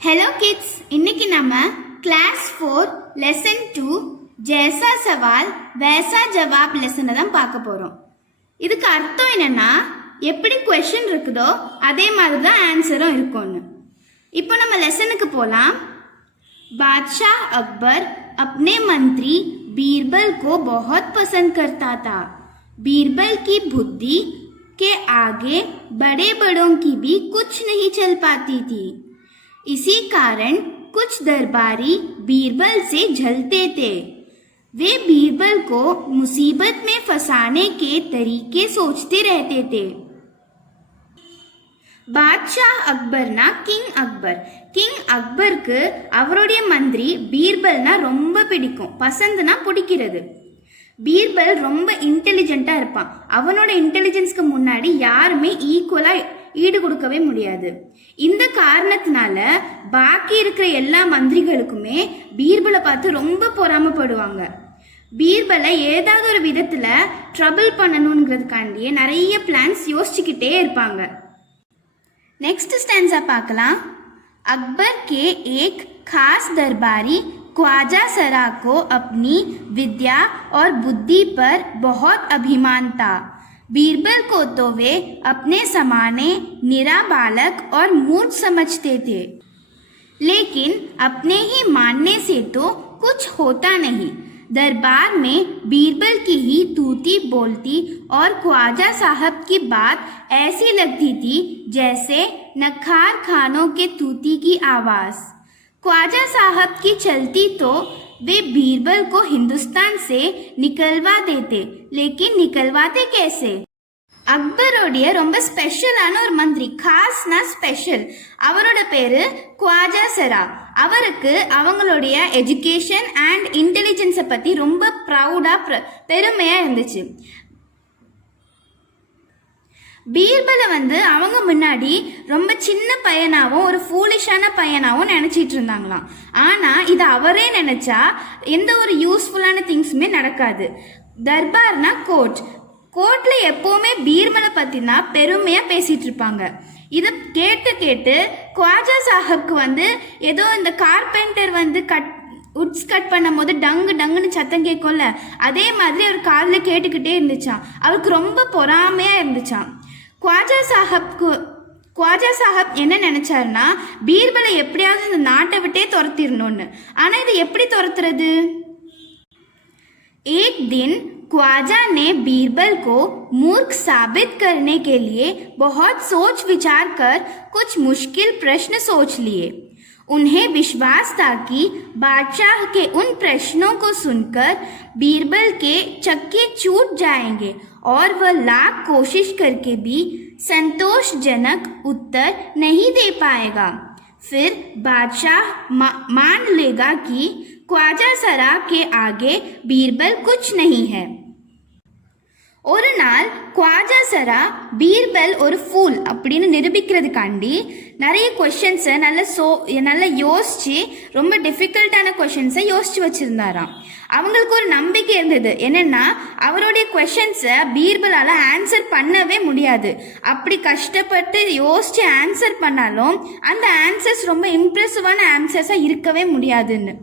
Hello kids, இன்னைக்கு நம்ம class 4 lesson 2 ஜैसा सवाल वैसा जवाब லெசனை தான் பார்க்க போறோம். இதுக்கு அர்த்தம் என்னன்னா, எப்படி क्वेश्चन இருக்குதோ அதே மாதிரி தான் ஆன்சரும் இருக்கும்னு. இப்போ நம்ம லெசனுக்கு போலாம். बादशाह अकबर अपने मंत्री बीरबल को बहुत पसंद करता था. बीरबल की बुद्धि के आगे बड़े बड़ों की भी कुछ नहीं चल पाती थी. इसी कारण कुछ दरबारी बीरबल से जलते थे. वे बीरबल को मुसीबत में फंसाने के तरीके सोचते रहते थे. बादशाह अकबरना கிங் அக்பருக்கு அவருடைய மந்திரி பீர்பல்னா ரொம்ப பிடிக்கும். பசந்துனா பிடிக்கிறது. பீர்பல் ரொம்ப இன்டெலிஜென்ட்டா இருப்பான். அவனோட இன்டெலிஜென்ஸ்க்கு முன்னாடி யாருமே ஈக்குவலா ஈடு கொடுக்கவே முடியாது. இந்த காரணத்தினால பாக்கி இருக்கிற எல்லா மந்திரிகளுக்குமே பீர்பலை பார்த்து ரொம்ப பொறாமப்படுவாங்க. பீர்பலை ஏதாவது ஒரு விதத்துல ட்ரபிள் பண்ணணுங்கிறதுக்காண்டியே நிறைய பிளான்ஸ் யோசிச்சுக்கிட்டே இருப்பாங்க. नेक्स्ट स्टैंजा பார்க்கலாம். अकबर के एक खास दरबारी ख्वाजा सरा को अपनी विद्या और बुद्धि पर बहुत अभिमान था. बीरबल को तो वे अपने समाने निरा बालक और मूर्ख समझते थे, लेकिन अपने ही मानने से तो कुछ होता नहीं. दरबार में बीरबल की ही तूती बोलती और ख्वाजा साहब की बात ऐसी लगती थी जैसे नखार खानों के तूती की आवाज. ख्वाजा साहब की चलती तो वे बीरबल को हिंदुस्तान से निकलवा देते, लेकिन निकलवाते कैसे? அக்பரோடைய ரொம்ப ஸ்பெஷலான ஒரு மந்திரி, காஸ்னா ஸ்பெஷல். அவரோட பேரு ख्वाजा सरा. அவருக்கு அவங்களுடைய எஜுகேஷன் அண்ட் இன்டெலிஜென்ஸை பற்றி ரொம்ப ப்ரௌடாக பெருமையாக இருந்துச்சு. பீர்பலை அவங்க முன்னாடி ரொம்ப சின்ன பையனாகவும் ஒரு ஃபூலிஷான பையனாகவும் நினச்சிட்டு இருந்தாங்களாம். ஆனால் இது அவரே நினச்சா எந்த ஒரு யூஸ்ஃபுல்லான திங்ஸுமே நடக்காது. தர்பார்னா கோர்ட்ல எப்பவுமே பீர்பலை பத்தினா பெருமையா பேசிட்டு இருப்பாங்க. இதை கேட்டு கேட்டு ख्वाजा சாஹப்க்கு ஏதோ இந்த கார்பெண்டர் உட்ஸ் கட் பண்ணும் போது டங்குன்னு சத்தம் கேட்கும்ல, அதே மாதிரி அவர் காதில் கேட்டுக்கிட்டே இருந்துச்சான். அவருக்கு ரொம்ப பொறாமையா இருந்துச்சான். ख्वाजा சாஹப் என்ன நினைச்சாருன்னா, பீர்பலை எப்படியாவது இந்த நாட்டை விட்டே துரத்திடணும்னு. ஆனா இதை எப்படி துரத்துறது? एक दिन ख्वाजा ने बीरबल को मूर्ख साबित करने के लिए बहुत सोच विचार कर कुछ मुश्किल प्रश्न सोच लिए. उन्हें विश्वास था कि बादशाह के उन प्रश्नों को सुनकर बीरबल के चक्के छूट जाएंगे और वह लाख कोशिश करके भी संतोषजनक उत्तर नहीं दे पाएगा. फिर बादशाह मान लेगा कि ख्वाजा सरा के आगे बीरबल कुछ नहीं है. ஒரு நாள் ख्वाजा सरा பீர்பல் ஒரு ஃபூல் அப்படின்னு நிரூபிக்கிறதுக்காண்டி நிறைய கொஷின்ஸை நல்லா யோசிச்சு ரொம்ப டிஃபிகல்ட்டான கொஷின்ஸை யோசிச்சு வச்சிருந்தாராம். அவங்களுக்கு ஒரு நம்பிக்கை இருந்தது, என்னன்னா அவருடைய கொஷின்ஸை பீர்பலால் ஆன்சர் பண்ணவே முடியாது. அப்படி கஷ்டப்பட்டு யோசிச்சு ஆன்சர் பண்ணாலும் அந்த ஆன்சர்ஸ் ரொம்ப இம்ப்ரெசிவான ஆன்சர்ஸாக இருக்கவே முடியாதுன்னு.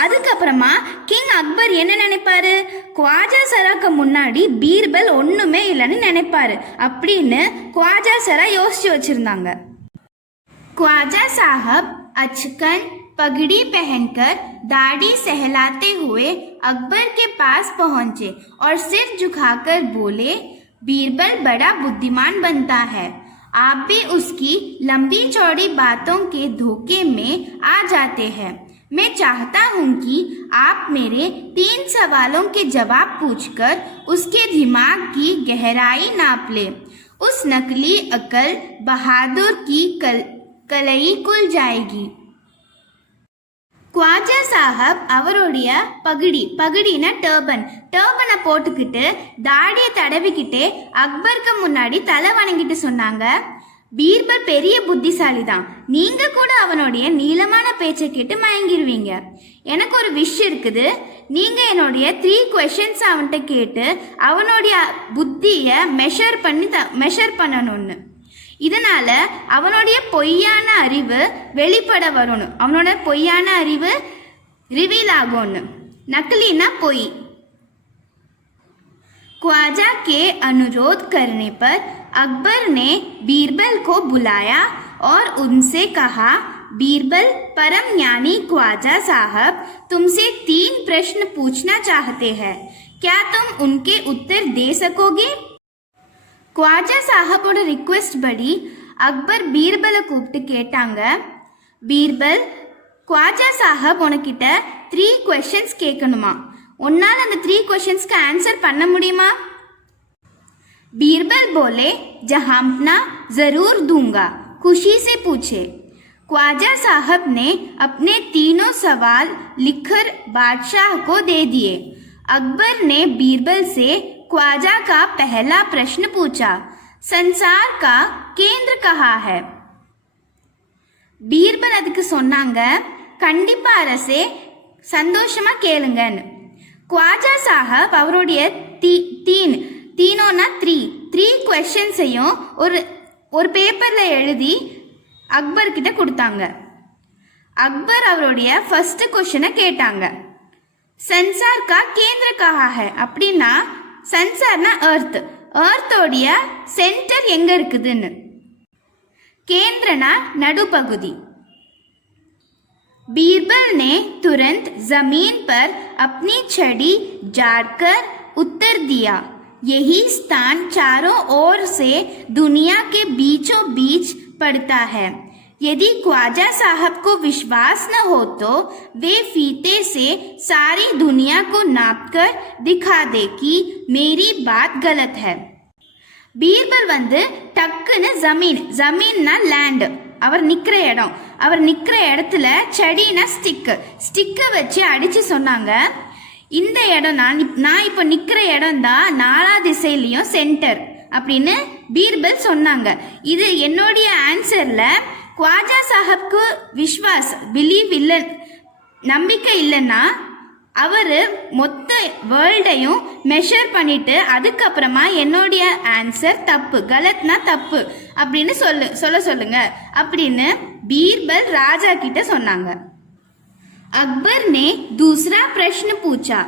அதுக்கப்புறமா கிங் அக்பர் என்ன நினைப்பாரு? ख्वाजा சராக்கு முன்னாடி பீர்பல் ஒண்ணுமே இல்லைன்னு நினைப்பாரு அப்படின்னு ख्वाजा சரா யோசிச்சு வச்சிருந்தாங்க. ख्वाजा साहब अचकन पगड़ी पहनकर दाढ़ी सहलाते हुए अकबर के पास पहुंचे और सिर झुकाकर बोले, बीरबल बड़ा बुद्धिमान बनता है. आप भी उसकी लंबी चौड़ी बातों के धोखे में आ जाते हैं. मैं चाहता हूं कि आप मेरे 3 सवालों के जवाब पूछकर उसके दिमाग की गहराई नाप ले. उस नकली अकल बहादुर की कलई खुल जाएगी. ख्वाजा சாஹப் அவருடைய பகடினா டர்பனை போட்டுக்கிட்டு தாடியை தடவிக்கிட்டே அக்பருக்கு முன்னாடி தலை வணங்கிட்டு சொன்னாங்க, பீர்பல் பெரிய புத்திசாலி தான். நீங்க கூட அவனுடைய நீளமான பேச்சை கேட்டு மயங்கிடுவீங்க. எனக்கு ஒரு விஷ் இருக்குது. நீங்க என்னுடைய 3 questions அவன்கிட்ட கேட்டு அவனுடைய புத்தியை மெஷர் பண்ணணும்னு. இதனால அவனுடைய பொய்யான அறிவு வெளிப்பட வரணும், அவனோட பொய்யான அறிவு ரிவீல் ஆகும்னு. नकलीना पोई। ख्वाजा के अनुरोध करने पर अकबर ने बीरबल को बुलाया और उनसे कहा, बीरबल परम ज्ञानी ख्वाजा साहब तुमसे 3 प्रश्न पूछना चाहते हैं, क्या तुम उनके उत्तर दे सकोगे? ख्वाजा साहबோட ரிக்வெஸ்ட் படி அக்பர் பீர்பலை கூப்பிட்டு கேட்டாங்க, பீர்பல், ख्वाजा साहब உனக்கிட்ட 3 क्वेश्चंस கேட்கணுமா, உன்னால் அந்த 3 क्वेश्चंसக்கு ஆன்சர் பண்ண முடியுமா? बीरबल बोले, जहांपना जरूर दूंगा, खुशी से पूछे। ख्वाजा साहब ने अपने तीनों सवाल लिखकर बादशाह को दे दिए। अकबर ने बीरबल से ख्वाजा का पहला प्रश्न पूछा, संसार का केंद्र कहाँ है? बीरबल அதுக்கு சொன்னாங்க, கண்டிப்பா அரசே, சந்தோஷமா கேளுங்கன்னு. ख्वाजा साहब அவருடைய தீனோனா 3 क्वेश्चंஸையும் ஒரு பேப்பரில் எழுதி அக்பர் கிட்ட கொடுத்தாங்க. அக்பர் அவருடைய ஃபர்ஸ்ட் क्वेश्चனை கேட்டாங்க, சன்சார் கா கேந்திர கஹா ஹை? அப்படின்னா சன்சார்னா எர்த்தோடைய சென்டர் எங்க இருக்குதுன்னு, கேந்திரனா நடுப்பகுதி. बीरबल ने तुरंत जमीन पर अपनी छड़ी झाड़कर उत्तर दिया, यही स्थान चारों ओर से दुनिया के बीचों बीच पड़ता है। यदि ख्वाजा साहब को विश्वास न हो तो वे फीते से सारी दुनिया को नापकर दिखा दे कि मेरी बात गलत है। बीरबल வந்து டக்குன்னு ஜமீன்னா லேண்ட், அவர் நிற்கிற இடம், அவர் நிற்கிற இடத்துல செடினா ஸ்டிக்கை வச்சு அடித்து சொன்னாங்க, இந்த இடம் நான் இப்போ நிற்கிற இடம் தான் 4 திசையிலையும் சென்டர் அப்படின்னு பீர்பல் சொன்னாங்க. இது என்னுடைய ஆன்சரில் ख्वाजा சாஹப்க்கு பிலீவ் இல்லை, நம்பிக்கை இல்லைன்னா அவர் மொத்த வேர்ல்டையும் மெஷர் பண்ணிட்டு அதுக்கப்புறமா என்னுடைய ஆன்சர் தப்பு, கலத்னா தப்பு அப்படின்னு சொல்லுங்க அப்படின்னு பீர்பல் ராஜா கிட்ட சொன்னாங்க. अकबर ने दूसरा प्रश्न पूछा,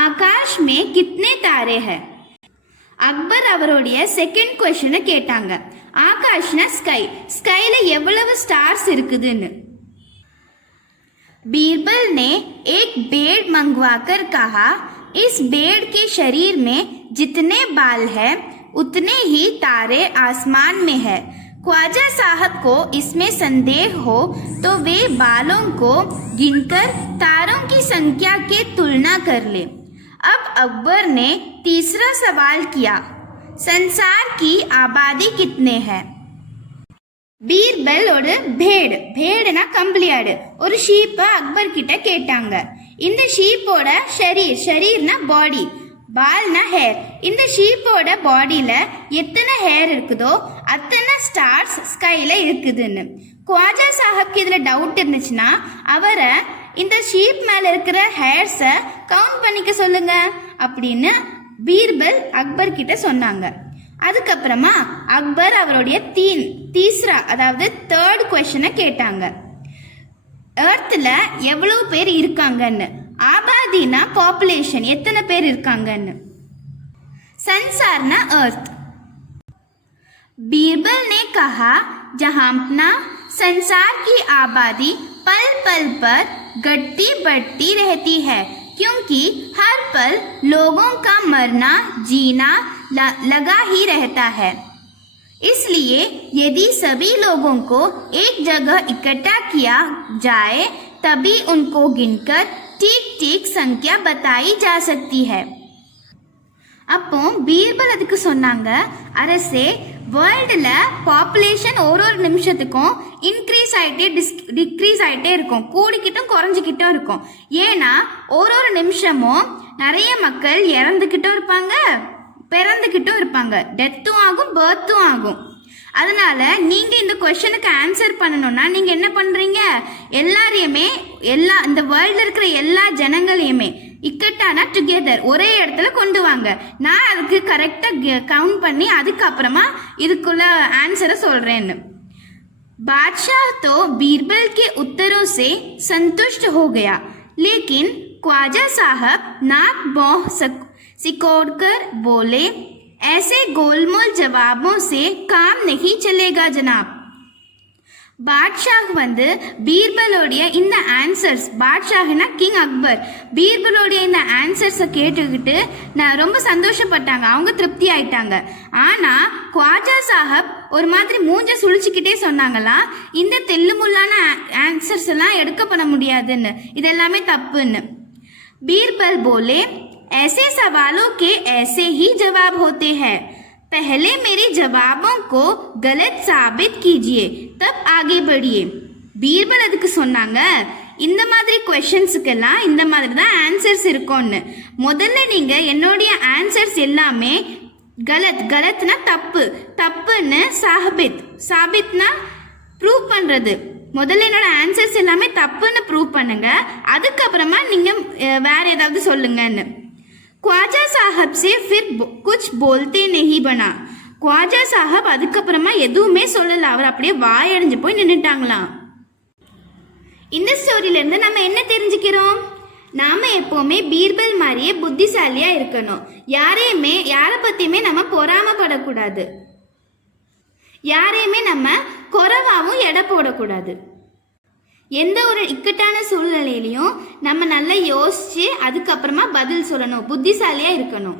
आकाश में कितने तारे हैं? அக்பர் அவருடைய செகண்ட் क्वेश्चனை கேட்டாங்க, ஆகாஷ்னா ஸ்கைல எவ்வளவு ஸ்டார்ஸ் இருக்குதுன்னு. बीरबल ने एक भेड़ मंगवाकर कहा, इस भेड़ के शरीर में जितने बाल हैं उतने ही तारे आसमान में है। ख्वाजा साहब को इसमें संदेह हो तो वे बालों को गिनकर तारों की संख्या के तुलना कर ले। अब अकबर ने तीसरा सवाल किया, संसार की आबादी कितने हैं? பீர்பல் ஒரு பேடுனா கம்பளியாடு ஒரு ஷீப்பை அக்பர் கிட்ட கேட்டாங்க. இந்த ஷீப்போட ஷரீர்னா பாடி, பால்னா ஹேர். இந்த ஷீப்போட பாடியில எத்தனை ஹேர் இருக்குதோ அத்தனை ஸ்டார்ஸ் ஸ்கைல இருக்குதுன்னு. ख्वाजा சாஹப்க்கு இதுல டவுட் இருந்துச்சுன்னா அவரை இந்த ஷீப் மேல இருக்கிற ஹேர்ஸை கவுண்ட் பண்ணிக்க சொல்லுங்க அப்படின்னு பீர்பல் அக்பர் கிட்ட சொன்னாங்க. அதுக்கப்புறமா அக்பர் அவருடைய தீஸ்ரா அதாவது 3rd क्वेश्चனை கேட்டாங்க, எர்த்தில் எவ்வளவு பேர் இருக்காங்கன்னு, ஆபாதினா பாப்புலேஷன் எத்தனை பேர் இருக்காங்கன்னு, संसारना अर्थ। बीरबल ने कहा, जहांपना संसार की आबादी पल पल पर घटती बढ़ती रहती है, क्योंकि हर पल लोगों का मरना जीना लगा ही रहता है। इसलिए यदि सभी लोगों को एक जगह इकट्ठा किया जाए तभी उनको गिनकर ठीक संख्या बताई जा सकती है। அப்போ பீர்பல் அதுக்கு சொன்னாங்க, அரசே, வேர்ல்டில் பாப்புலேஷன் ஒரு நிமிஷத்துக்கும் இன்க்ரீஸ் ஆகிட்டே டிக்ரீஸ் ஆகிட்டே இருக்கும், கூடிக்கிட்டும் குறைஞ்சிக்கிட்டும் இருக்கும். ஏன்னா ஒரு நிமிஷமும் நிறைய மக்கள் இறந்துக்கிட்டும் இருப்பாங்க, பிறந்துக்கிட்டும் இருப்பாங்க, டெத்தும் ஆகும், பர்த்தும் ஆகும். அதனால நீங்கள் இந்த கொஷனுக்கு ஆன்சர் பண்ணணும்னா நீங்கள் என்ன பண்ணுறீங்க, எல்லாரையுமே இந்த வேர்ல்டில் இருக்கிற எல்லா ஜனங்களையுமே இக்கட்டானா டுகெதர், ஒரே இடத்துல கொண்டு வாங்க. நான் அதுக்கு கரெக்டாக கவுண்ட் பண்ணி அதுக்கப்புறமா இதுக்குள்ள ஆன்சரை சொல்கிறேன்னு. बादशाह तो बीरबल के उत्तरों से संतुष्ट हो गया, लेकिन ख्वाजा साहब नाक भौं सिकोड़कर बोले, ऐसे गोलमोल जवाबों से काम नहीं चलेगा जनाब. பாட்ஷாஹ் வந்து பீர்பலோடைய இந்த ஆன்சர்ஸ், பாட்ஷாஹ்னா கிங் அக்பர், பீர்பலோடைய இந்த ஆன்சர்ஸை கேட்டுக்கிட்டு நான் ரொம்ப சந்தோஷப்பட்டாங்க, அவங்க திருப்தி ஆயிட்டாங்க. ஆனால் ख्वाजा சாஹப் ஒரு மாதிரி மூஞ்ச சுழிச்சுக்கிட்டே சொன்னாங்களாம், இந்த தெல்லுமுள்ளான ஆன்சர்ஸ் எல்லாம் எடுக்கப்பட முடியாதுன்னு, இதெல்லாமே தப்புன்னு. बीरबल बोले, ऐसे सवालों के ऐसे ही जवाब होते हैं, पहले मेरे जवाबों को गलत साबित कीजिए तब आगे बढ़िए. பீர்பல் அதுக்கு சொன்னாங்க, இந்த மாதிரி கொஷின்ஸுக்கெல்லாம் இந்த மாதிரி தான் ஆன்சர்ஸ் இருக்கும்னு. முதல்ல நீங்க என்னுடைய ஆன்சர்ஸ் எல்லாமே கலத்னா தப்பு, தப்புன்னு சாபித்னா ப்ரூவ் பண்றது. முதல்ல என்னோட ஆன்சர்ஸ் எல்லாமே தப்புன்னு ப்ரூவ் பண்ணுங்க, அதுக்கப்புறமா நீங்க வேற ஏதாவது சொல்லுங்கன்னு. ख्वाजा साहब से फिर कुछ बोलते नहीं बना. ख्वाजा साहब அதுக்கப்புறமா எதுவுமே சொல்லல, அவர் அப்படியே வாயடைஞ்சு போய் நின்னுட்டாங்களாம். இந்த ஸ்டோரியில இருந்து நம்ம என்ன தெரிஞ்சுக்கிறோம்? நாம எப்பவுமே பீர்பல் மாதிரியே புத்திசாலியா இருக்கணும். யாரை பத்தியுமே நம்ம பொறாமப்படக்கூடாது, யாரையுமே நம்ம குறைவாகவும் எடை போடக்கூடாது. எந்த ஒரு இக்கட்டான சூழ்நிலையிலையும் நம்ம நல்லா யோசிச்சு அதுக்கப்புறமா பதில் சொல்லணும், புத்திசாலியா இருக்கணும்.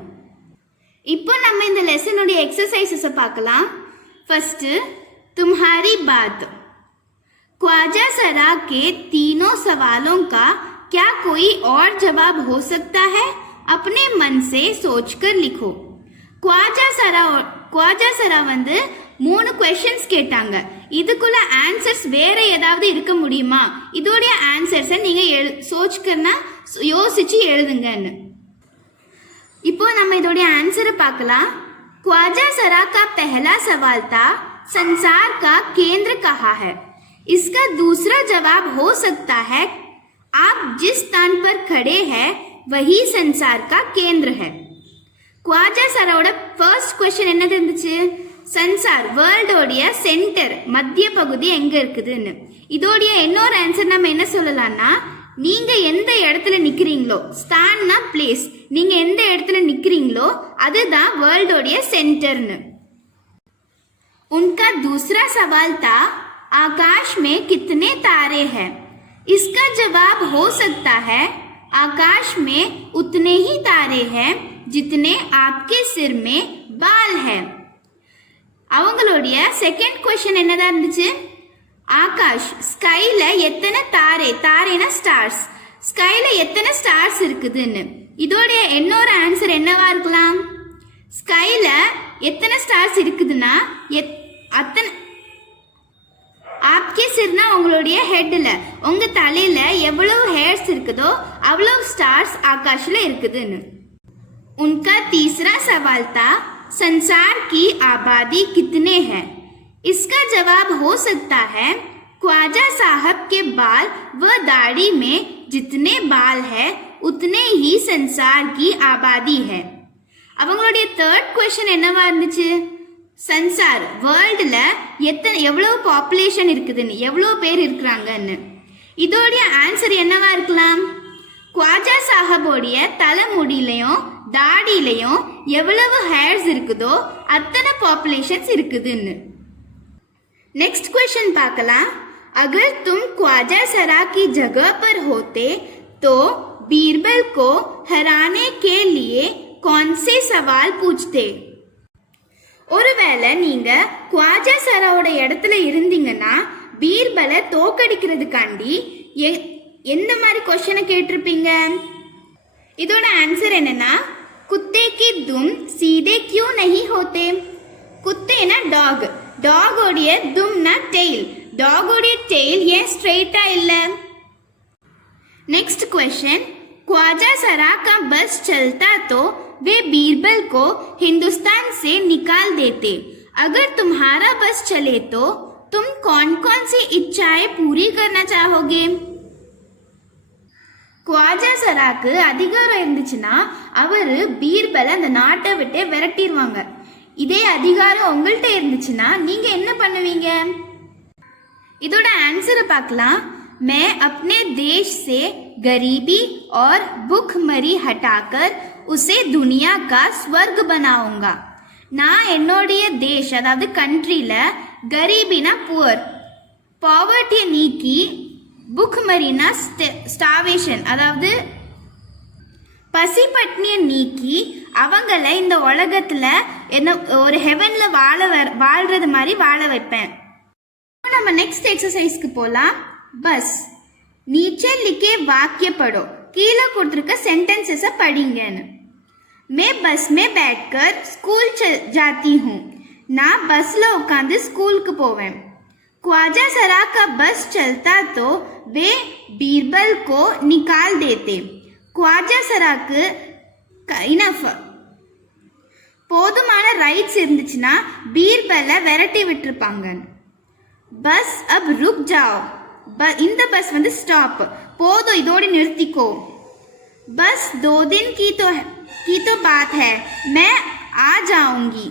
இப்போ நம்ம இந்த லெசனுடைய எக்ஸசைசஸை பார்க்கலாம். ஃபர்ஸ்ட், तुम्हारी बात. ख्वाजा सरा के तीनों सवालों का क्या कोई और जवाब हो सकता है? अपने मन से सोचकर लिखो. ख्वाजा सरा வந்து 3 क्वेश्चंस கேட்டாங்க, இதுக்குள்ள ஆன்சர்ஸ் வேற ஏதாவது இருக்க முடியுமா? இதோடைய ஆன்சர்ஸை நீங்க சோச்சுக்கன்னா யோசிச்சு எழுதுங்கன்னு. இப்போ நம்ம இதோடைய ஆன்சரை பார்க்கலாம். ख्वाजा सरा का पहला सवाल था, संसार का केंद्र कहाँ है? इसका दूसरा जवाब हो सकता है, आप जिस स्थान पर खड़े हैं वही संसार का केंद्र है. ख्वाजा सराவோட ஃபர்ஸ்ட் क्वेश्चन என்னது இருந்துச்சு? சன்சார், வேர்ல்டோடைய சென்டர், மத்திய பகுதி எங்க இருக்குதுன்னு. இதோடைய இன்னொரு ஆன்சர் நம்ம என்ன சொல்லலாம்னா, நீங்க எந்த இடத்துல நிக்கிறீங்களோ, ஸ்தான்னா பிளேஸ், நீங்க எந்த இடத்துல நிக்கிறீங்களோ அதுதான் வேர்ல்டோடைய சென்டர்னு. उनका दूसरा सवाल था, आकाश में कितने तारे हैं? इसका जवाब हो सकता है, आकाश में उतने ही तारे हैं जितने आपके सिर में बाल है. அவங்களுடைய செகண்ட் क्वेश्चन என்னதா இருந்துச்சு? ஆகாஷ், ஸ்கைல எத்தனை தாரேனா ஸ்டார்ஸ், ஸ்கைல எத்தனை ஸ்டார்ஸ் இருக்குதுன்னு. இதோடைய இன்னொரு ஆன்சர் என்னவா இருக்கலாம்? ஸ்கைல எத்தனை ஸ்டார்ஸ் இருக்குதுன்னா அத்தனை, ஆப்கே சிர்னா உங்களுடைய ஹெட்ல, உங்க தலையில எவ்வளவு ஹேர்ஸ் இருக்குதோ அவ்வளவு ஸ்டார்ஸ் ஆகாஷ்ல இருக்குதுன்னு. उनका तीसरा सवाल था, संसार की आबादी कितने हैं? इसका जवाब हो सकता है, ख्वाजा साहब के बाल व दाढ़ी में जितने बाल है उतने ही संसार की आबादी है. அவங்களுடைய தேர்ட் क्वेश्चन என்னவா இருந்துச்சு? சன்சார், வேர்ல்டுல எவ்வளவு பாப்புலேஷன் இருக்குதுன்னு, எவ்வளவு பேர் இருக்கிறாங்கன்னு. இதோடைய ஆன்சர் என்னவா இருக்கலாம்? ख्वाजा சாஹபோடைய தலைமுடியிலையும் தாடியிலையும் எவ்வளவு ஹேர்ஸ் இருக்குதோ அத்தனை பாப்புலேஷன்ஸ் இருக்குதுன்னு. नेक्स्ट क्वेश्चन பார்க்கலாம். अगर तुम ख्वाजा सरा की जगह पर होते तो बीरबल को हराने के लिए कौन से सवाल पूछते? ஒருவேளை நீங்க ख्वाजा சராவோட இடத்துல இருந்தீங்கன்னா பீர்பலை தோக்கடிக்கிறதுக்காண்டி எந்த மாதிரி क्वेश्चனை கேட்டிருப்பீங்க? இதோட ஆன்சர் என்னன்னா, कुत्ते की दुम सीधे क्यों नहीं होते? कुत्तेना डॉग, डॉगोडिय दुमना टेल, डॉगोडिय टेल ये स्ट्रेटा இல்ல. नेक्स्ट क्वेश्चन, ख्वाजा सरा का बस चलता तो वे बीरबल को हिंदुस्तान से निकाल देते. अगर तुम्हारा बस चले तो तुम कौन कौन सी इच्छाएं पूरी करना चाहोगे? குவாஜா சராக்கு அதிகாரம் இருந்துச்சுன்னா அவரு பீர்பலை அந்த நாட்டை விட்டே விரட்டிடுவாங்க. இதே அதிகாரம் உங்கள்கிட்ட இருந்துச்சுன்னா நீங்க என்ன பண்ணுவீங்க? இதோட ஆன்சரை பார்க்கலாம். मैं अपने देश से गरीबी और भूखमरी हटाकर उसे दुनिया का स्वर्ग बनाऊंगा. நான் என்னுடைய தேஷ் அதாவது கண்ட்ரியில கரீபினா புவர், பாவர்ட்டியை நீக்கி, புக்மரினா ஸ்டாவேஷன் அதாவது பசிப்பட்னியை நீக்கி அவங்கள இந்த உலகத்துல என்ன ஒரு ஹெவன்ல வாழ்றது மாதிரி வாழ வைப்பேன். நம்ம நெக்ஸ்ட் எக்ஸசைஸ்க்கு போலாம். பஸ் नीचे लिखे वाक्य पढ़ो. கீழே கொடுத்துருக்க சென்டென்சஸை படிங்கன்னு. मैं बस में बैठकर स्कूल जाती हूँ. நான் பஸ்ல உட்காந்து ஸ்கூலுக்கு போவேன். ख्वाजा सरा का बस चलता तो वे बीरबल को निकाल देते. ख्वाजा सराக்கு இனஃப் போதுமான ரைட்ஸ் இருந்துச்சுன்னா பீர்பலை விரட்டி விட்டுருப்பாங்க. பஸ் அப் ருக் ஜாओ. இந்த பஸ் வந்து ஸ்டாப், போதும் இதோடு நிறுத்திக்கோ. बस 2 दिन की तो बात है, मैं आ जाऊंगी.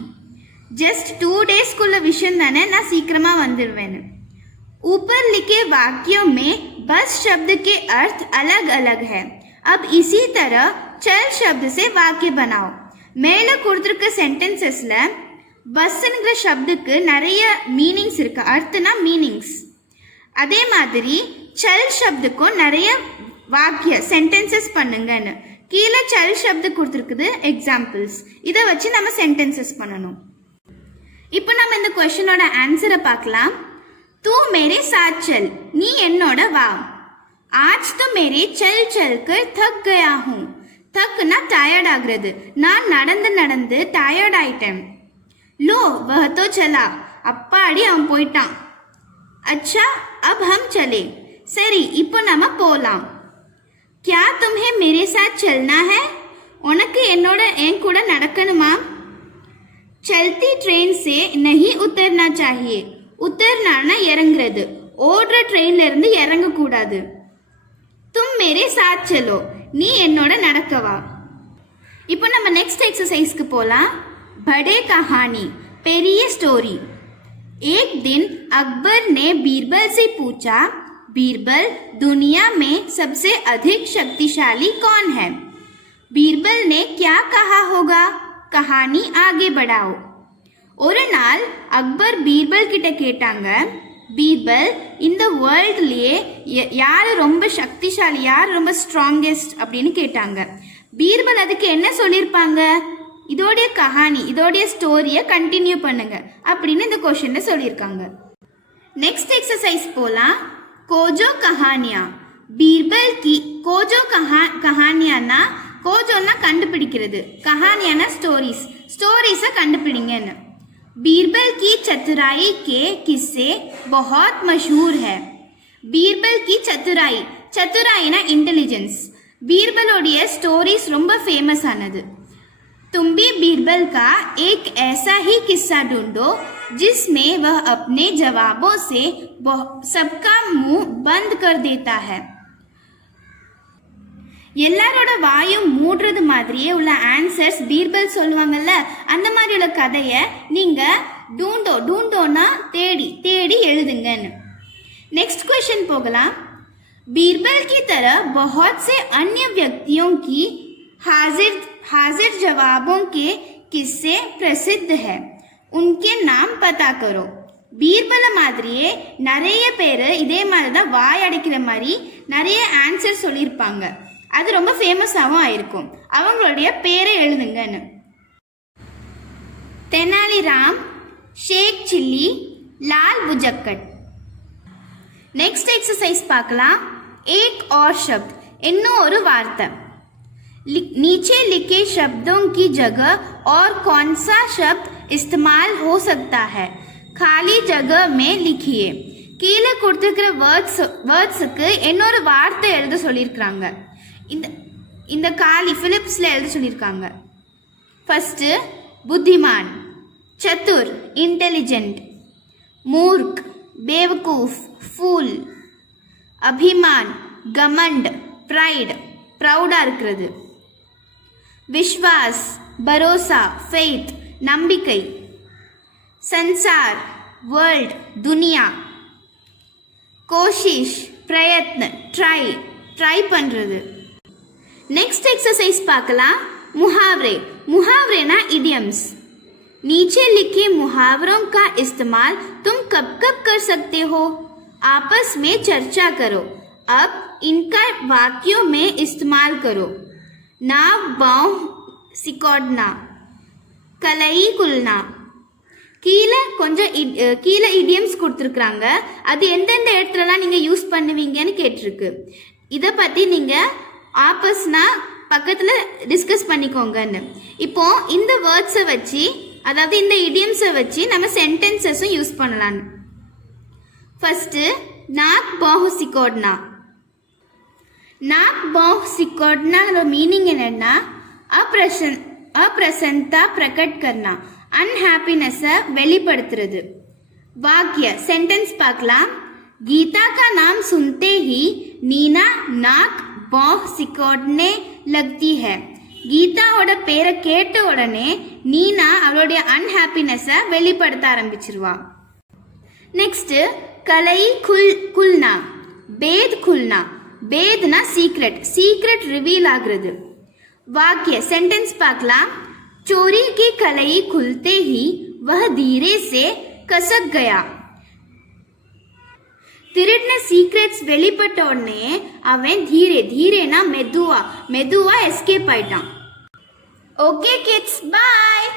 जस्ट 2 डेस्க்குள்ள விஷயம் தானே, நான் சீக்கிரமா வந்துடுவேன். ऊपर लिखे वाक्यों में बस शब्द के अर्थ अलग अलग है. अब इसी तरह चल शब्द से वाक्य बनाओ. மேல கொடுத்திருக்க சென்டென்சஸ்ல பஸ்ங்கிற சப்துக்கு நிறைய மீனிங்ஸ் இருக்கு, அர்த்தனா மீனிங்ஸ். அதே மாதிரி சல் சப்துக்கும் நிறைய வாக்கிய சென்டென்சஸ் பண்ணுங்கன்னு. கீழே சல் சப்து கொடுத்துருக்குது எக்ஸாம்பிள்ஸ், இதை வச்சு நம்ம சென்டென்சஸ் பண்ணணும். இப்போ நம்ம இந்த क्वेश्चनோட ஆன்சரை பார்க்கலாம். तू मेरे साथ चल, நீ என்னோட வா. आज तो मेरे चल चल कर थक गया हूँ. थकना टायर्ड ஆகிறது, நான் நடந்து நடந்து டயர்ட் ஆயிட்டேன். लो वह तो चला, அப்பாடி அவன் போயிட்டான். अच्छा अब हम चले, சரி இப்போ நாம போலாம். क्या तुम्हें मेरे साथ चलना है, உனக்கு என்னோட என் கூட நடக்கணுமா? चलती ट्रेन से नहीं उतरना चाहिए. உத்தர்னானா இறங்குறது, ஓடுற ட்ரெயின்ல இருந்து இறங்க கூடாது. तुम मेरे साथ चलो, நீ என்னோட நடக்கவா. இப்போ நம்ம நெக்ஸ்ட் எக்ஸசைஸ்க்கு போலாம். बड़े कहानी, பெரிய ஸ்டோரி. एक दिन अकबर ने बीरबल से पूछा, बीरबल दुनिया में सबसे अधिक शक्तिशाली कौन है? बीरबल ने क्या कहा होगा? कहानी आगे बढ़ाओ. ஒரு நாள் அக்பர் பீர்பல் கிட்ட கேட்டாங்க, பீர்பல் இந்த வேர்ல்ட்லயே யார் ரொம்ப சக்திசாலி, யார் ரொம்ப ஸ்ட்ராங்கெஸ்ட் அப்படின்னு கேட்டாங்க. பீர்பல் அதுக்கு என்ன சொல்லியிருப்பாங்க? இதோடைய கஹானி, இதோடைய ஸ்டோரியை கண்டினியூ பண்ணுங்க அப்படின்னு இந்த क्वेश्चनல சொல்லியிருக்காங்க. நெக்ஸ்ட் எக்ஸசைஸ் போலாம். கோஜோ கஹானியா. பீர்பல் கி கோஜோ கஹானியானா, கோஜோனா கண்டுபிடிக்கிறது, கஹானியானா ஸ்டோரிஸ், ஸ்டோரிஸை கண்டுபிடிங்கன்னு. बीरबल की चतुराई के किस्से बहुत मशहूर है. बीरबल की चतुराई, चतुराईना इंटेलिजेंस. बीरबलोडिय स्टोरीज ரொம்ப फेमस आनது. तुम भी बीरबल का एक ऐसा ही किस्सा ढूंढो जिसमें वह अपने जवाबों से सबका मुंह बंद कर देता है. எல்லாரோட வாயும் மூடுறது மாதிரியே உள்ள ஆன்சர்ஸ் பீர்பல் சொல்லுவாங்கல்ல, அந்த மாதிரி உள்ள கதையை நீங்க டூண்டோனா தேடி தேடி எழுதுங்கன்னு. नेक्स्ट क्वेश्चन போகலாம். बीरबल की तरह बहुत से अन्य व्यक्तियों की हाजिर जवाबों के किस्से प्रसिद्ध है, उनके नाम पता करो. பீர்பல மாதிரியே நிறைய பேர் இதே மாதிரி தான் வாய் அடைக்கிற மாதிரி நிறைய ஆன்சர் சொல்லியிருப்பாங்க, அது ரொம்ப ஃபேமஸாகவும் ஆயிருக்கும். அவங்களுடைய பேரை எழுதுங்கன்னு. தெனாலிராம், ஷேக் சில்லி, லால் புஜக்கட். நெக்ஸ்ட் எக்ஸசைஸ் பார்க்கலாம். ஏக் और शब्द, இன்னும் ஒரு வார்த்தை. नीचे लिखे शब्दों की जगह और कौन सा शब्द इस्तेमाल हो सकता है, खाली जगह में लिखिए. கீழே கொடுத்துருக்கிற வேர்ட்ஸுக்கு இன்னொரு வார்த்தை எழுத சொல்லியிருக்கிறாங்க. இந்த காலி பிலிப்ஸ்ல எழுத சொல்லியிருக்காங்க. ஃபர்ஸ்ட் புத்திமான், சத்துர் इंटेलिजेंट, मूर्ख बेवकूफ फूल, अभिमान घमंड प्राइड, ப்ரௌடாக இருக்கிறது. விஸ்வாஸ், பரோசா, ஃபெய்த், நம்பிக்கை. சன்சார், வேர்ல்ட், துனியா. கோஷிஷ், பிரயத்ன, ட்ரை பண்ணுறது. नेक्स्ट एक्सरसाइज பார்க்கலாம். मुहावरे. मुहावरे ना इडियम्स. नीचे लिखे मुहावरों का इस्तेमाल तुम कब कब कर सकते हो? आपस में चर्चा करो. अब इनका वाक्यों में इस्तेमाल करो. नाव बाँव सिकोड़ना, कलई कुलना. கீழே கொஞ்சம் கீழே இடியம்ஸ் கொடுத்துருக்குறாங்க. அது எந்தெந்த இடத்துலலாம் நீங்கள் யூஸ் பண்ணுவீங்கன்னு கேட்டிருக்கு. இதை பற்றி நீங்கள் ஆப்பஸ்னா பக்கத்தில் டிஸ்கஸ் பண்ணிக்கோங்கன்னு. இப்போ இந்த வேர்ட்ஸை வச்சு, அதாவது இந்த இடியம்ஸை வச்சு நம்ம சென்டென்சஸும் யூஸ் பண்ணலான்னு. ஃபர்ஸ்ட்டு நாக் பாஹு சிக்கோட்னா. நாக் பாஹு சிக்கோட்னாங்கிற மீனிங் என்னன்னா அப்ரசன்தா பிரகட் கர்னா, அன்ஹாப்பினஸை வெளிப்படுத்துறது. வாக்கிய சென்டென்ஸ் பார்க்கலாம். गीता का नाम सुनते ही नीना नाक बाह सिकोड़ने लगती है. கீதாவோட பேரை கேட்ட உடனே நீனா அவளுடைய அன்ஹாப்பினஸை வெளிப்படுத்த ஆரம்பிச்சிருவா. நெக்ஸ்ட் கலை குல்னா, பேத் குல்னா. பேத்னா சீக்ரெட் ரிவீல் ஆகுறது. வாக்கிய சென்டென்ஸ் பார்க்கலாம். चोरी की कलई खुलते ही वह धीरे से कसक गया. திருடின சீக்ரெட்ஸ் வெளிப்பட்ட உடனே அவன் தீரேனா மெதுவா எஸ்கேப் ஆயிட்டான். ஓகே கிட்ஸ், பாய்.